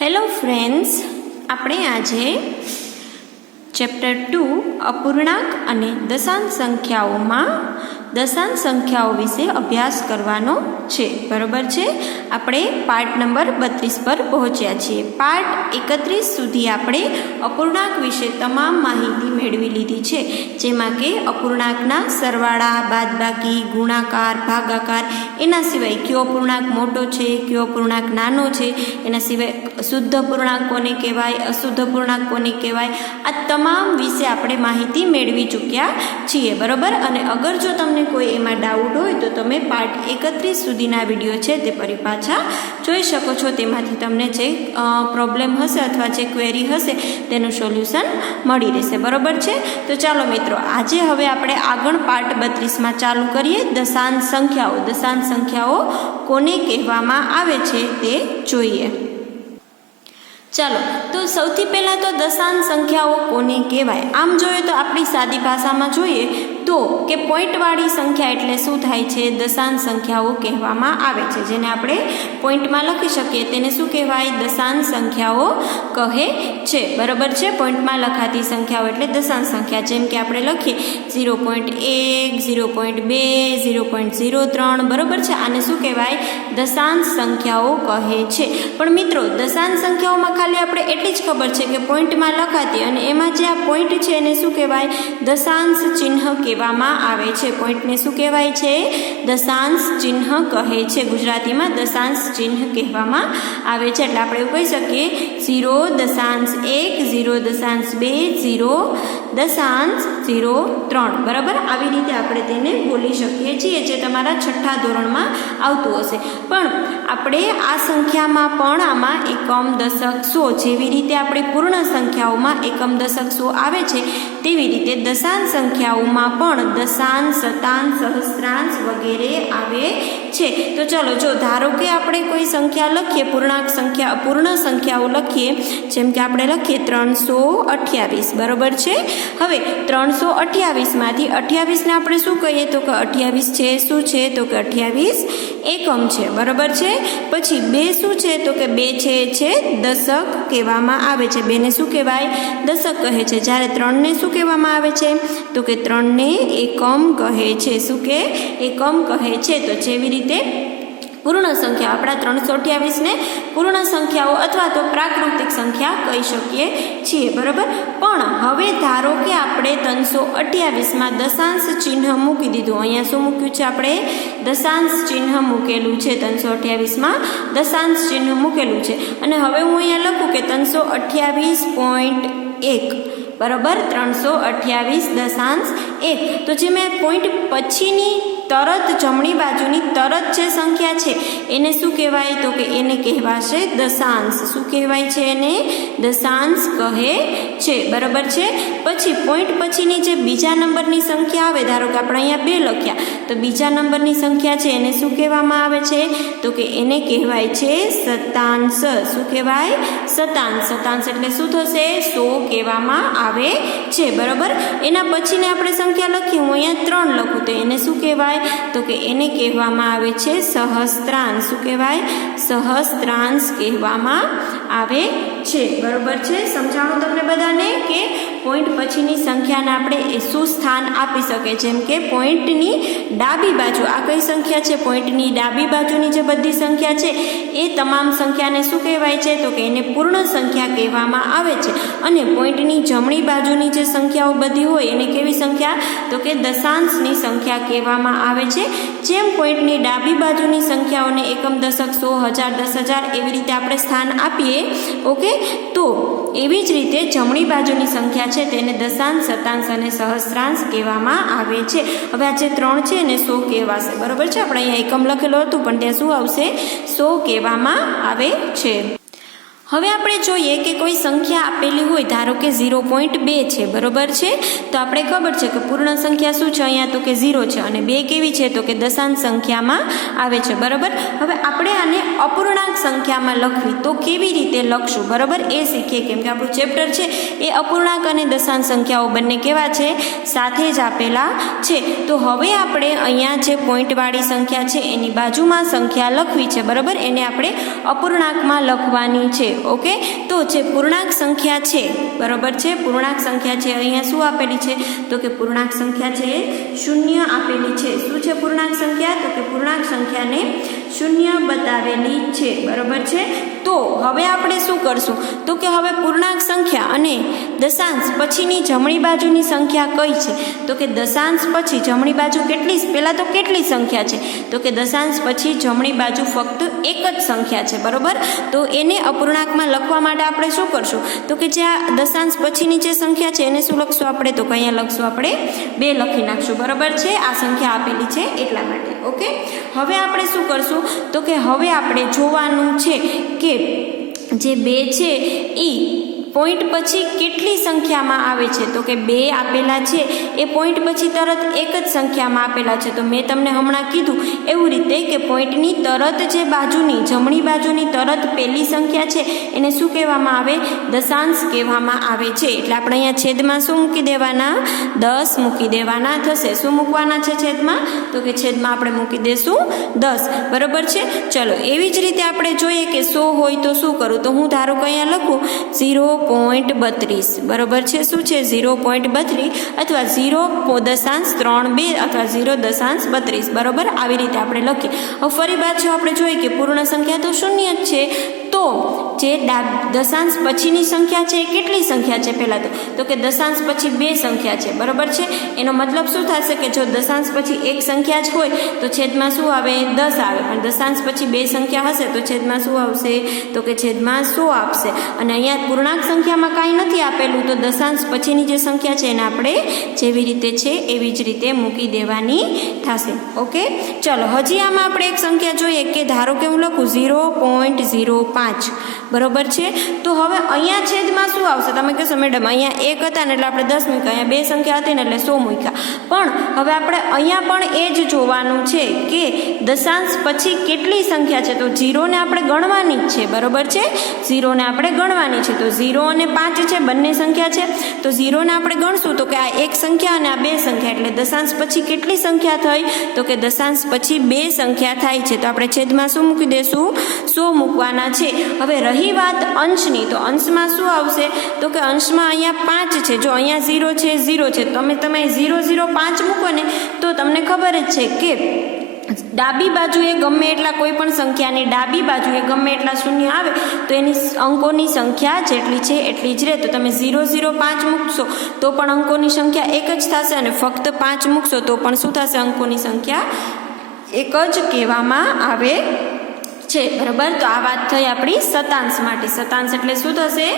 Hello friends, આપણે આજે chapter 2 અપૂર્ણાંક અને દશાંશ સંખ્યાઓમાં દશાંશ સંખ્યાઓ વિશે અભ્યાસ કરવાનો છે. બરાબર છે. આપણે પાર્ટ નંબર 32 પર પહોંચ્યા છીએ. પાર્ટ 31 સુધી આપણે અપૂર્ણાંક વિશે તમામ માહિતી મેળવી લીધી છે, જેમાં કે અપૂર્ણાંકના સરવાળા, બાદબાકી, ગુણાકાર, ભાગાકાર, એના સિવાય કયો અપૂર્ણાંક મોટો છે, કયો અપૂર્ણાંક નાનો છે, એના સિવાય શુદ્ધ અપૂર્ણાંક કોને કહેવાય, અશુદ્ધ અપૂર્ણાંક કોને કહેવાય, આ તમામ વિશે આપણે માહિતી મેળવી ચૂક્યા છીએ. બરાબર. અને અગર જો તમને કોઈ એમાં ડાઉટ હોય તો તમે પાર્ટ 31 સુધીના વિડીયો છે તે ફરી પાછા જોઈ શકો છો. તેમાંથી તમને જે પ્રોબ્લેમ હશે અથવા જે ક્વેરી હશે તેનું સોલ્યુશન મળી રહેશે. બરાબર છે. તો ચાલો મિત્રો, આજે હવે આપણે આગળ પાર્ટ 32માં ચાલુ કરીએ. દશાંશ સંખ્યાઓ. દશાંશ સંખ્યાઓ કોને કહેવામાં આવે છે તે જોઈએ. ચાલો, તો સૌથી પહેલાં તો દશાંશ સંખ્યાઓ કોને કહેવાય? આમ જોઈએ તો આપણી સાદી ભાષામાં જોઈએ તો કે પોઈન્ટવાળી સંખ્યા એટલે શું થાય છે? દશાંશ સંખ્યાઓ કહેવામાં આવે છે. જેને આપણે પોઈન્ટમાં લખી શકીએ તેને શું કહેવાય? દશાંશ સંખ્યાઓ કહે છે. બરાબર છે. પોઈન્ટમાં લખાતી સંખ્યાઓ એટલે દશાંશ સંખ્યા. જેમ કે આપણે લખીએ 0.1, 0.2, 0.03. બરાબર છે. આને શું કહેવાય? દશાંશ સંખ્યાઓ કહે છે. પણ મિત્રો, દશાંશ સંખ્યાઓમાં ખાલી આપણે એટલી જ ખબર છે કે પોઈન્ટમાં લખાતી, અને એમાં જે આ પોઈન્ટ છે એને શું કહેવાય? દશાંશ ચિહ્ન કહેવામાં આવે છે. પોઈન્ટને શું કહેવાય છે? દશાંશ ચિહ્ન કહે છે. ગુજરાતીમાં દશાંશ ચિહ્ન કહેવામાં આવે છે. એટલે આપણે એવું કહી શકીએ 0.1, 0.2, 0.03. બરાબર. આવી રીતે આપણે તેને બોલી શકીએ છીએ, જે તમારા છઠ્ઠા ધોરણમાં આવતું હશે. પણ આપણે આ સંખ્યામાં પણ આમાં એકમ, દશક, સો જેવી રીતે આપણે પૂર્ણ સંખ્યાઓમાં એકમ, દશક, સો આવે છે, તેવી રીતે દશાંશ સંખ્યાઓમાં પણ દશાંશ, શતાંશ, સહસ્ત્રાંશ વગેરે આવે છે. તો ચલો, જો ધારો કે આપણે કોઈ સંખ્યા લખીએ, પૂર્ણાંક સંખ્યા, અપૂર્ણ સંખ્યાઓ લખીએ, જેમ કે આપણે લખીએ 328. બરાબર છે. હવે 328માંથી 28ને આપણે શું કહીએ? તો કે 28 છે. શું છે? તો કે 28 એકમ છે. બરાબર છે. પછી 2 શું છે? તો કે 2 છે દશક કહેવામાં આવે છે. 2 ને શું કહેવાય? દશક કહે છે. જ્યારે 3ને શું કહેવામાં આવે છે? તો કે 3ને એકમ કહે છે. શું કે? એકમ કહે છે. તો જેવી રીતે પૂર્ણ સંખ્યા, આપણા 328ને પૂર્ણ સંખ્યાઓ અથવા તો પ્રાકૃતિક સંખ્યા કહી શકીએ છીએ. બરાબર. પણ હવે ધારો કે આપણે 328માં દશાંશ ચિહ્ન મૂકી દીધું. અહીંયા શું મૂક્યું છે? આપણે દશાંશ ચિહ્ન મૂકેલું છે. 328માં દશાંશ ચિહ્ન મૂકેલું છે. અને હવે હું અહીંયા લખું કે 328.1. બરાબર. 328.1. તો જે મેં પોઈન્ટ પછીની તરત જમણી બાજુની તરત જે સંખ્યા છે એને શું કહેવાય? તો કે એને કહેવાશે દશાંશ. શું કહેવાય છે? એને દશાંશ કહે છે. બરાબર છે. પછી પોઈન્ટ પછીની જે બીજા નંબરની સંખ્યા આવે, ધારો કે આપણે અહીંયા 2 લખ્યા, તો બીજા નંબરની સંખ્યા છે એને શું કહેવામાં આવે છે? તો કે એને કહેવાય છે શતાંશ. શું કહેવાય? શતાંશ. શતાંશ એટલે શું થશે? 100 કહેવામાં આવે છે. બરાબર. એના પછીને આપણે સંખ્યા લખી, હું અહીંયા 3 લખું, તો એને શું કહેવાય? તો કે એને કહેવામાં આવે છે સહસ્ત્રાંશ. શું કહેવાય? સહસ્ત્રાંશ કહેવામાં આવે છે. બરોબર છે. સમજાણું તમને બધાને કે પોઈન્ટ પછીની સંખ્યાને આપણે શું સ્થાન આપી શકે? જેમ કે પોઈન્ટની ડાબી બાજુ, આ કઈ સંખ્યા છે? પોઈન્ટની ડાબી બાજુની જે બધી સંખ્યા છે એ તમામ સંખ્યાને શું કહેવાય છે? તો કે એને પૂર્ણ સંખ્યા કહેવામાં આવે છે. અને પોઈન્ટની જમણી બાજુની જે સંખ્યાઓ બધી હોય એને કેવી સંખ્યા? તો કે દશાંશની સંખ્યા કહેવામાં આવે છે. જેમ પોઈન્ટની ડાબી બાજુની સંખ્યાઓને એકમ, દશક, 100, 1000, 10,000 એવી રીતે આપણે સ્થાન આપીએ. ઓકે. તો એવી જ રીતે જમણી બાજુની સંખ્યા છે તેને દશાંશ, શતાંશ અને સહસ્ત્રાંશ કહેવામાં આવે છે. હવે આ જે 3 છે એને 100 કહેવાશે. બરાબર છે. આપણે અહીંયા એકમ લખેલું હતું, પણ ત્યાં શું આવશે? 100 કહેવામાં આવે છે. હવે આપણે જોઈએ કે કોઈ સંખ્યા આપેલી હોય, ધારો કે 0.2 છે. બરોબર છે. તો આપણે ખબર છે કે પૂર્ણ સંખ્યા શું છે અહીંયા? તો કે 0 છે. અને 2 કેવી છે? તો કે દશાંશ સંખ્યામાં આવે છે. બરાબર. હવે આપણે આને અપૂર્ણાંક સંખ્યામાં લખવી તો કેવી રીતે લખશું? બરાબર. એ શીખીએ, કેમ કે આપણું ચેપ્ટર છે એ અપૂર્ણાંક અને દશાંશ સંખ્યાઓ બંને કેવા છે? સાથે જ આપેલા છે. તો હવે આપણે અહીંયા જે પોઈન્ટવાળી સંખ્યા છે એની બાજુમાં સંખ્યા લખવી છે. બરાબર. એને આપણે અપૂર્ણાંકમાં લખવાની છે. ઓકે, તો જે પૂર્ણાંક સંખ્યા છે, બરોબર છે, પૂર્ણાંક સંખ્યા છે, અહીંયા શું આપેલી છે તો કે પૂર્ણાંક સંખ્યા છે શૂન્ય આપેલી છે. શું છે પૂર્ણાંક સંખ્યા તો કે પૂર્ણાંક સંખ્યાને શૂન્ય બતાવેલી છે, બરોબર છે. તો હવે આપણે શું કરશું તો કે હવે પૂર્ણાંક સંખ્યા અને દશાંશ પછીની જમણી બાજુની સંખ્યા કઈ છે તો કે દશાંશ પછી જમણી બાજુ કેટલી, પહેલાં તો કેટલી સંખ્યા છે તો કે દશાંશ પછી જમણી બાજુ ફક્ત એક જ સંખ્યા છે, બરોબર. તો એને અપૂર્ણાંકમાં લખવા માટે આપણે શું કરશું તો કે જે આ દશાંશ પછીની જે સંખ્યા છે એને શું લખશું આપણે તો કે અહીંયા લખશું આપણે 2 લખી નાખશું, બરોબર છે, આ સંખ્યા આપેલી છે એટલા માટે. ઓકે, હવે આપણે શું કરશું તો કે હવે આપણે જોવાનું છે કે જે 2 છે એ પોઈન્ટ પછી કેટલી સંખ્યામાં આવે છે તો કે 2 આપેલા છે એ પોઈન્ટ પછી તરત એક જ સંખ્યામાં આપેલા છે. તો મેં તમને હમણાં કીધું એવું રીતે કે પોઈન્ટની તરત જે બાજુની જમણી બાજુની તરત પહેલી સંખ્યા છે એને શું કહેવામાં આવે દશાંશ કહેવામાં આવે છે. એટલે આપણે અહીંયા છેદમાં શું મૂકી દેવાના 10 મૂકી દેવાના થશે. શું મૂકવાના છે છેદમાં તો કે છેદમાં આપણે મૂકી દેશું 10, બરોબર છે. ચલો એવી જ રીતે આપણે જોઈએ કે 100 હોય તો શું કરું તો હું ધારો કે અહીંયા લખું 0.32, બરોબર છે. શું છે 0.32 અથવા 0.32 અથવા 0.32, બરોબર, આવી રીતે આપણે લખીએ. હવે ફરી પાછું આપણે જોઈએ કે પૂર્ણ સંખ્યા તો શૂન્ય જ છે, તો જે દશાંશ પછીની સંખ્યા છે એ કેટલી સંખ્યા છે પહેલાં તો કે દશાંશ પછી 2 સંખ્યા છે, બરોબર છે. એનો મતલબ શું થશે કે જો દશાંશ પછી એક સંખ્યા જ હોય તો છેદમાં શું આવે 10 આવે, પણ દશાંશ પછી 2 સંખ્યા હશે તો છેદમાં શું આવશે તો કે છેદમાં 100 આપશે. અને અહીંયા પૂર્ણાંક સંખ્યામાં કાંઈ નથી આપેલું તો દશાંશ પછીની જે સંખ્યા છે એને આપણે જેવી રીતે છે એવી જ રીતે મૂકી દેવાની થશે. ઓકે, ચલો હજી આમાં આપણે એક સંખ્યા જોઈએ કે ધારો કે હું લખું 0.05, બરોબર છે. તો હવે અહીંયા છેદમાં શું આવશે તમે કહેશો મેડમ અહીંયા 1 હતા ને એટલે આપણે 10 મૂક્યા, અહીંયા 2 સંખ્યા હતી ને એટલે 100 મૂક્યા, પણ હવે આપણે અહીંયા પણ એ જ જોવાનું છે કે દશાંશ પછી કેટલી સંખ્યા છે. તો 0 ને આપણે ગણવાની જ છે, બરોબર છે, 0 ને આપણે ગણવાની છે. તો 0 અને 5 છે બંને સંખ્યા છે, તો 0 ને આપણે ગણશું તો કે આ એક સંખ્યા અને આ 2 સંખ્યા, એટલે દશાંશ પછી કેટલી સંખ્યા થઈ તો કે દશાંશ પછી 2 સંખ્યા થાય છે. તો આપણે છેદમાં શું મૂકી દેશું 100 મૂકવાના છે. હવે રહી વાત અંશની, તો અંશમાં શું આવશે તો કે અંશમાં અહીંયા 5 છે, જો અહીંયા 0 છે 0 છે, તમે 0 0 5 મૂકો ને તો તમને ખબર જ છે કે ડાબી બાજુએ ગમે એટલા કોઈ પણ સંખ્યાની ડાબી બાજુએ ગમે એટલા શૂન્ય આવે તો એની અંકોની સંખ્યા જેટલી છે એટલી જ રહે. તો તમે 0 0 5 મૂકશો તો પણ અંકોની સંખ્યા એક જ થશે અને ફક્ત 5 મૂકશો તો પણ શું થશે અંકોની સંખ્યા એક જ કહેવામાં આવે છે, બરાબર. તો આ વાત થઈ આપણી શતાંશ માટે. શતાંશ એટલે શું થશે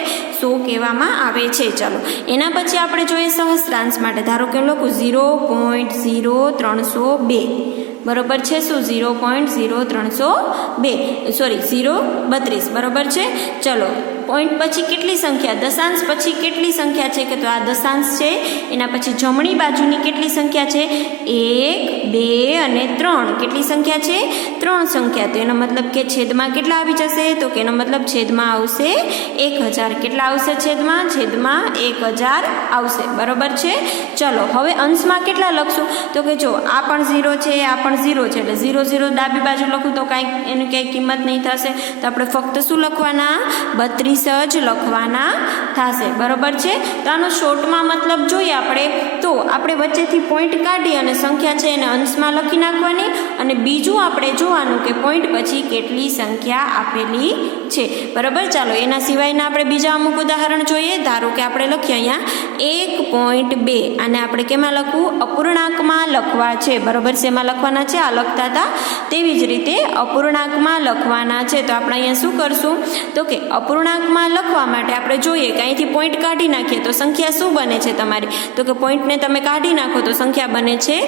100 કહેવામાં આવે છે. ચાલો એના પછી આપણે જોઈએ સહસ્ત્રાંશ માટે. ધારો કે લખું 0.0302, બરોબર છે. શું 0.0302 સોરી 0.32, બરોબર છે. ચલો પોઈન્ટ પછી કેટલી સંખ્યા દશાંશ પછી કેટલી સંખ્યા છે કે તો આ દશાંશ છે, એના પછી જમણી બાજુની કેટલી સંખ્યા છે 1 2 અને 3, કેટલી સંખ્યા છે 3 સંખ્યા. તો એનો મતલબ કે છેદમાં કેટલા આવી જશે તો કે એનો મતલબ છેદમાં આવશે 1000. કેટલા આવશે છેદમાં 1000 આવશે, બરોબર છે. ચલો હવે અંશમાં કેટલા લખશું તો કે જો આ પણ 0 છે આ પણ 0 છે, એટલે 0 0 ડાબી બાજુ લખું તો કાંઈ એની ક્યાંય કિંમત નહીં થશે, તો આપણે ફક્ત શું લખવાના 32 જ લખવાના થશે, બરોબર છે. તો આનો શોર્ટમાં મતલબ જોઈએ આપણે તો આપણે વચ્ચેથી પોઈન્ટ કાઢી અને સંખ્યા છે એને અંશમાં લખી નાખવાની, અને બીજું આપણે જોવાનું કે પોઈન્ટ પછી કેટલી સંખ્યા આપેલી છે, બરોબર. ચાલો એના સિવાયના આપણે બીજા અમુક ઉદાહરણ જોઈએ. ધારો કે આપણે લખીએ અહીંયા 1.2, અને આપણે કેમાં લખવું અપૂર્ણાંકમાં લખવા છે, બરોબર. શેમાં લખવાના છે આ લખતા હતા તેવી જ રીતે અપૂર્ણાંકમાં લખવાના છે. તો આપણે અહીંયા શું કરશું તો કે અપૂર્ણાંકમાં લખવા માટે આપણે જોઈએ કે અહીંથી પોઈન્ટ કાઢી નાખીએ તો સંખ્યા શું બને છે તમારી તો કે પોઈન્ટને તમે કાઢી નાખો તો સંખ્યા બને છે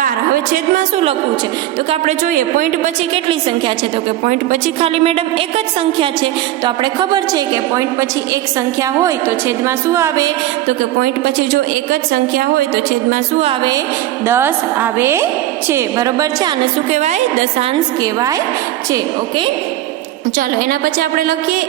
12. હવે છેદમાં શું લખવું છે તો કે આપણે જોઈએ પોઈન્ટ પછી કેટલી સંખ્યા છે તો કે પોઈન્ટ પછી ખાલી મેડમ એક જ સંખ્યા છે. તો આપણે ખબર છે કે પોઈન્ટ પછી એક સંખ્યા હોય તો છેદમાં શું આવે તો કે પોઈન્ટ પછી જો એક જ સંખ્યા હોય તો છેદમાં શું આવે 10 આવે છે, બરોબર છે. આને શું કહેવાય દશાંશ કહેવાય છે. ઓકે, ચાલો એના પછી આપણે લખીએ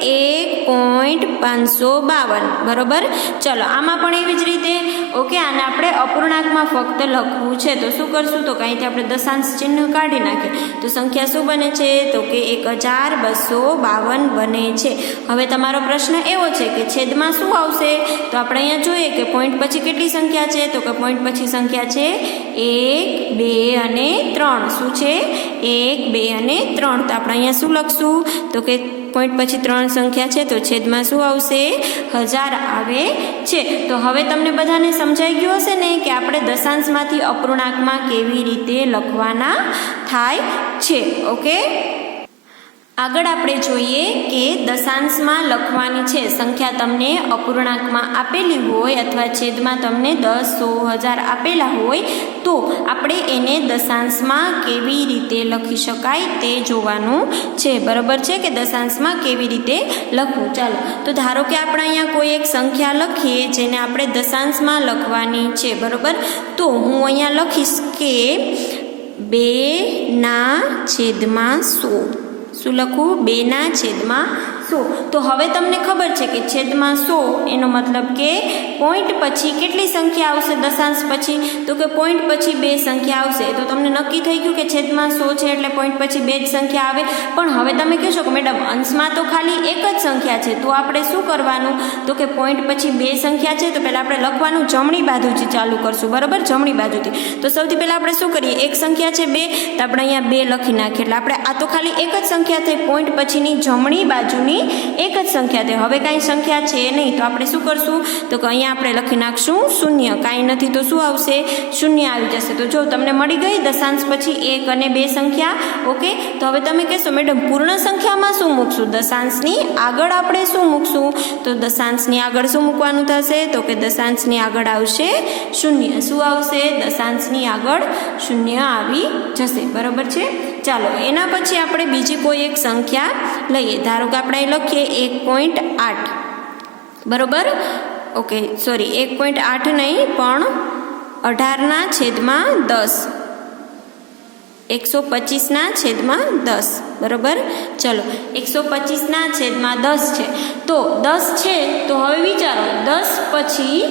.552 બરોબર. ચલો આમાં પણ એવી જ રીતે ઓકે આને આપણે અપૂર્ણાંકમાં ફક્ત લખવું છે તો શું કરશું તો અહીંથી આપણે દશાંશ ચિહ્ન કાઢી નાખીએ તો સંખ્યા શું બને છે તો કે 1252 બને છે. હવે તમારો પ્રશ્ન એવો છે કે છેદમાં શું આવશે તો આપણે અહીંયા જોઈએ કે પોઈન્ટ પછી કેટલી સંખ્યા છે તો કે પોઈન્ટ પછી સંખ્યા છે 1 2 અને 3. શું છે 1 2 અને 3. તો આપણે અહીંયા શું લખશું તો કે પોઈન્ટ પછી 3 સંખ્યા છે તો છેદમાં શું આવશે 1000 આવે છે. તો હવે તમને બધાને સમજાઈ ગયું હશે ને કે આપણે દશાંશમાંથી અપૂર્ણાંકમાં કેવી રીતે લખવાના થાય છે. ઓકે આગળ આપણે જોઈએ કે દશાંશમાં લખવાની છે સંખ્યા તમને અપૂર્ણાંકમાં આપેલી હોય અથવા છેદમાં તમને 10 100 1000 આપેલા હોય તો આપણે એને દશાંશમાં કેવી રીતે લખી શકાય તે જોવાનું છે. બરાબર છે કે દશાંશમાં કેવી રીતે લખવું. ચાલો તો ધારો કે આપણે અહીંયા કોઈ એક સંખ્યા લખીએ જેને આપણે દશાંશમાં લખવાની છે. બરાબર તો હું અહીંયા લખીશ કે 2/100. શું લખું 2/100. તો હવે તમને ખબર છે કે છેદમાં 100 એનો મતલબ કે પોઈન્ટ પછી કેટલી સંખ્યા આવશે દશાંશ પછી તો કે પોઈન્ટ પછી 2 સંખ્યા આવશે. તો તમને નક્કી થઈ ગયું કે છેદમાં 100 છે એટલે પોઈન્ટ પછી 2 જ સંખ્યા આવે. પણ હવે તમે કહેશો કે મેડમ અંશમાં તો ખાલી એક જ સંખ્યા છે તો આપણે શું કરવાનું તો કે પોઈન્ટ પછી 2 સંખ્યા છે તો પહેલાં આપણે લખવાનું જમણી બાજુથી ચાલુ કરશું. બરાબર જમણી બાજુથી. તો સૌથી પહેલાં આપણે શું કરીએ એક સંખ્યા છે 2 તો આપણે અહીંયા 2 લખી નાખીએ એટલે આપણે આ તો ખાલી એક જ સંખ્યા થઈ પોઈન્ટ પછીની જમણી બાજુની એક જ સંખ્યા થઈ. હવે કાંઈ સંખ્યા છે નહીં તો આપણે શું કરશું તો કે અહીંયા આપણે લખી નાખશું 0. કાંઈ નથી તો શું આવશે 0 આવી જશે. તો જો તમને મળી ગઈ દશાંશ પછી 1 અને 2 સંખ્યા. ઓકે તો હવે તમે કહેશો મેડમ પૂર્ણ સંખ્યામાં શું મૂકશું દશાંશની આગળ આપણે શું મૂકશું તો દશાંશની આગળ શું મૂકવાનું થશે તો કે દશાંશની આગળ આવશે 0. શું આવશે દશાંશની આગળ 0 આવી જશે. બરાબર છે. ચાલો એના પછી આપણે બીજી કોઈ એક સંખ્યા લઈએ. ધારો કે આપણે લખીએ 1.8. બરાબર ઓકે સોરી 1.8 નહીં પણ 18/10 125/10. બરાબર ચલો 125/10 છે તો 10 છે તો હવે વિચારો 10 પછી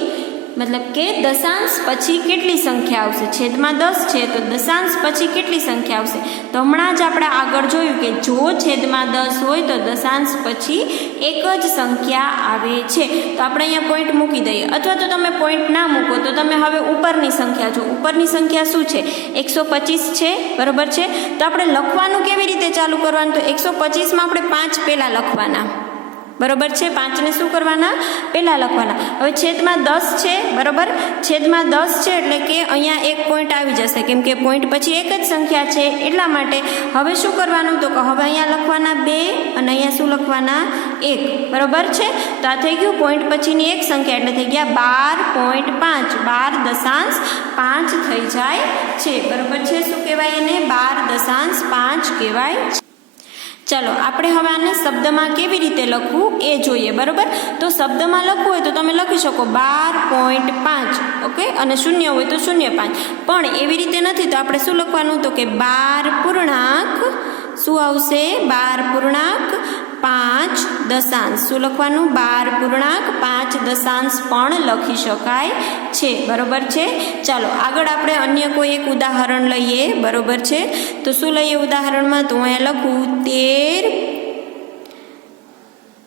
મતલબ કે દશાંશ પછી કેટલી સંખ્યા આવશે છેદમાં 10 છે તો દશાંશ પછી કેટલી સંખ્યા આવશે તો હમણાં જ આપણે આગળ જોયું કે જો છેદમાં 10 હોય તો દશાંશ પછી એક જ સંખ્યા આવે છે. તો આપણે અહીંયા પોઈન્ટ મૂકી દઈએ અથવા તો તમે પોઈન્ટ ના મૂકો તો તમે હવે ઉપરની સંખ્યા જો ઉપરની સંખ્યા શું છે 125 છે. બરાબર છે. તો આપણે લખવાનું કેવી રીતે ચાલુ કરવાનું તો 125માં આપણે 5 પહેલાં લખવાના. બરાબર છે. 5ને શું કરવાના પહેલાં લખવાના. હવે છેદમાં 10 છે. બરાબર છેદમાં 10 છે એટલે કે અહીંયા એક પોઈન્ટ આવી જશે કેમ કે પોઈન્ટ પછી એક જ સંખ્યા છે એટલા માટે. હવે શું કરવાનું તો હવે અહીંયા લખવાના 2 અને અહીંયા શું લખવાના 1. બરાબર છે. તો આ થઈ ગયું પોઈન્ટ પછીની એક સંખ્યા એટલે થઈ ગયા 12.5 12.5 થઈ જાય છે. બરાબર છે. શું કહેવાય એને 12.5 કહેવાય. ચાલો આપણે હવે આને શબ્દમાં કેવી રીતે લખવું એ જોઈએ. બરાબર તો શબ્દમાં લખવું હોય તો તમે લખી શકો 12.5 ઓકે અને 0 હોય તો 0.5 પણ એવી રીતે નથી તો આપણે શું લખવાનું તો કે 12 પૂર્ણાંક શું આવશે 12 પૂર્ણાંક 5 દશાંશ. શું લખવાનું 12 પૂર્ણાંક 5 દશાંશ પણ લખી શકાય છે. બરાબર છે. ચાલો આગળ આપણે અન્ય કોઈ એક ઉદાહરણ લઈએ. બરાબર છે. તો શું લઈએ ઉદાહરણમાં તો અહીંયા લખું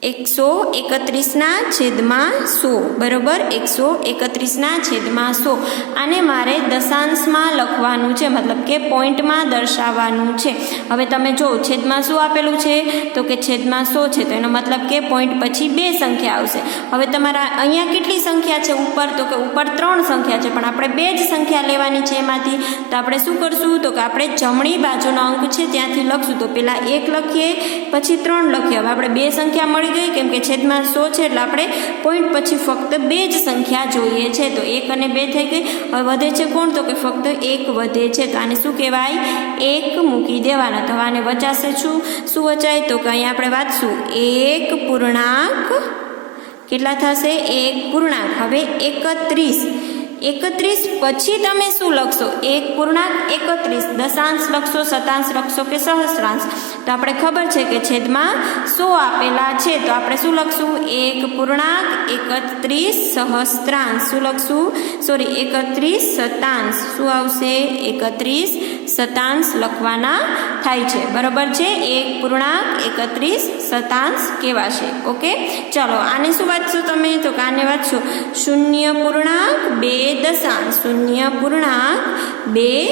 131/100. બરાબર 131/100. આને મારે દશાંશમાં લખવાનું છે મતલબ કે પોઈન્ટમાં દર્શાવવાનું છે. હવે તમે જો છેદમાં શું આપેલું છે તો કે છેદમાં 100 છે તો એનો મતલબ કે પોઈન્ટ પછી 2 સંખ્યા આવશે. હવે તમારા અહીંયા કેટલી સંખ્યા છે ઉપર તો કે ઉપર 3 સંખ્યા છે પણ આપણે 2 જ સંખ્યા લેવાની છે એમાંથી. તો આપણે શું કરશું તો કે આપણે જમણી બાજુનો અંક છે ત્યાંથી લખશું. તો પહેલાં 1 લખીએ પછી 3 લખીએ. હવે આપણે 2 સંખ્યા મળી ગઈ કેમ કે છેદમાં 100 છે એટલે આપણે પોઈન્ટ પછી ફક્ત 2 જ સંખ્યા જોઈએ છે. તો 1 અને 2 થઈ ગઈ. હવે વધે છે કોણ તો કે ફક્ત 1 વધે છે. તો આને શું કહેવાય 1 મૂકી દેવાના. તો આને વચાશે શું વચાય તો કે અહીંયા આપણે વાંચશું 1 પૂર્ણાંક કેટલા થશે 1 પૂર્ણાંક હવે 31 31 પછી તમે શું લખશો? 1.31 દશાંશ લખશો, શતાંશ લખશો કે સહસ્ત્રાંશ? તો આપણે ખબર છે કે છેદમાં 100 આપેલા છે, તો આપણે શું લખશું? 1.31 સહસ્ત્રાંશ. શું લખશું? 31 શતાંશ. શું આવશે? 31 શતાંશ લખવાના થાય છે. બરાબર છે? 1.31 શતાંશ કહેવાશે. ઓકે, ચાલો આને શું વાંચશો તમે? તો આને વાંચશો 0.2 દશાંશ. 0.2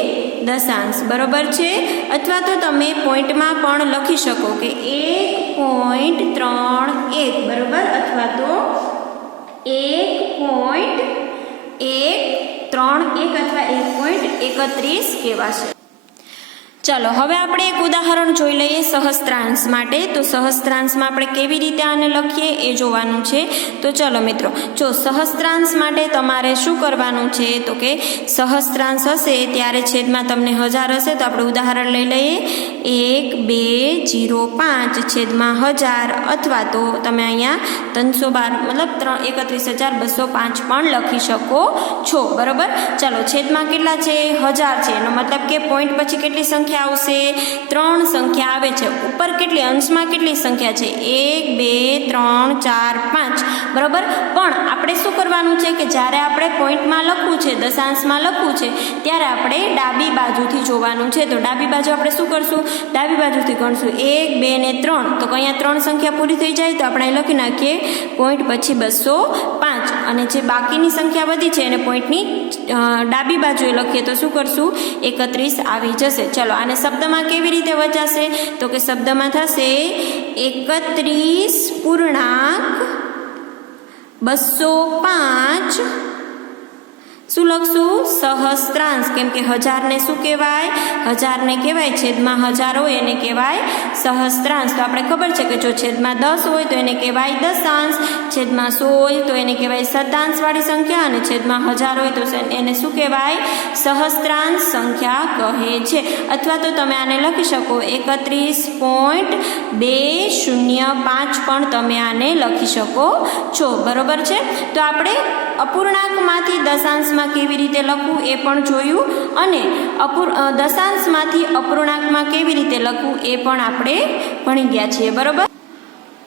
દશાંશ. બરાબર છે? અથવા તો તમે પોઈન્ટમાં પણ લખી શકો કે 1.31. બરાબર? અથવા તો 1.131 અથવા 1.31 કહેવાશે. ચાલો હવે આપણે એક ઉદાહરણ જોઈ લઈએ સહસ્ત્રાંશ માટે. તો સહસ્ત્રાંશમાં આપણે કેવી રીતે આને લખીએ એ જોવાનું છે. તો ચલો મિત્રો, જો સહસ્ત્રાંશ માટે તમારે શું કરવાનું છે? તો કે સહસ્ત્રાંશ હશે ત્યારે છેદમાં તમને 1000 હશે, તો આપણે ઉદાહરણ લઈ લઈએ 1205 છેદમાં 1000, અથવા તો તમે અહીંયા 312 મતલબ 31,205 પણ લખી શકો છો. બરાબર? ચાલો છેદમાં કેટલા છે? 1000 છે. એનો મતલબ કે પોઈન્ટ પછી કેટલી સંખ્યા આવશે? 3 સંખ્યા આવે છે. ઉપર કેટલી, અંશમાં કેટલી સંખ્યા છે? 1 2 3 4 5. બરાબર? પણ આપણે શું કરવાનું છે કે જ્યારે આપણે પોઈન્ટમાં લખવું છે, દશાંશમાં લખવું છે, ત્યારે આપણે ડાબી બાજુથી જોવાનું છે. તો ડાબી બાજુ આપણે શું કરશું? ડાબી બાજુથી ગણશું 1 2 ને 3. તો અહીંયા 3 સંખ્યા પૂરી થઈ જાય, તો આપણે લખી નાખીએ પોઈન્ટ પછી 205, અને જે બાકીની સંખ્યા વધી છે એને પોઈન્ટની ડાબી બાજુએ લખીએ તો શું કરશું? 31 આવી જશે. ચલો આને શબ્દમાં કેવી રીતે વચાશે? તો કે શબ્દમાં થશે 31.205. શું લખશું? સહસ્ત્રાંશ. કેમ કે 1000 ને શું કહેવાય? 1000 ને કહેવાય છેદમાં 1000 હોય એને કહેવાય સહસ્ત્રાંશ. તો આપણે ખબર છે કે જો છેદમાં 10 હોય તો એને કહેવાય દશાંશ, છેદમાં 100 હોય તો એને કહેવાય શતાંશ વાળી સંખ્યા, અને છેદમાં 1000 હોય તો એને શું કહેવાય? સહસ્ત્રાંશ સંખ્યા કહે છે. અથવા તો તમે આને લખી શકો 31.205 પણ તમે આને લખી શકો છો. બરોબર છે? તો આપણે અપૂર્ણાંકમાંથી દશાંશમાં કેવી રીતે લખવું એ પણ જોયું, અને દશાંશમાંથી અપૂર્ણાંકમાં કેવી રીતે લખવું એ પણ આપણે ભણી ગયા છીએ. બરોબર?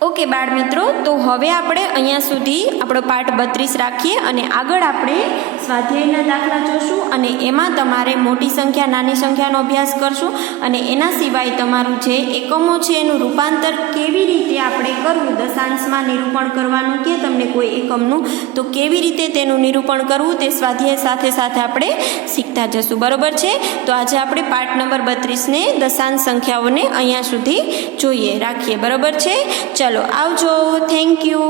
ઓકે બાળ મિત્રો, તો હવે આપણે અહીંયા સુધી આપણો પાઠ 32 રાખીએ, અને આગળ આપણે સ્વાધ્યાયના દાખલા જોશું, અને એમાં તમારે મોટી સંખ્યા નાની સંખ્યાનો અભ્યાસ કરશું, અને એના સિવાય તમારું જે એકમો છે એનું રૂપાંતર કેવી રીતે આપણે કરવું, દશાંશમાં નિરૂપણ કરવાનું કે તમને કોઈ એકમનું, તો કેવી રીતે તેનું નિરૂપણ કરવું તે સ્વાધ્યાય સાથે સાથે આપણે શીખતા જશું. બરોબર છે? તો આજે આપણે પાઠ નંબર 32ને દશાંશ સંખ્યાઓને અહીંયા સુધી જોઈએ રાખીએ. બરોબર છે? ચલો આવજો. Thank you.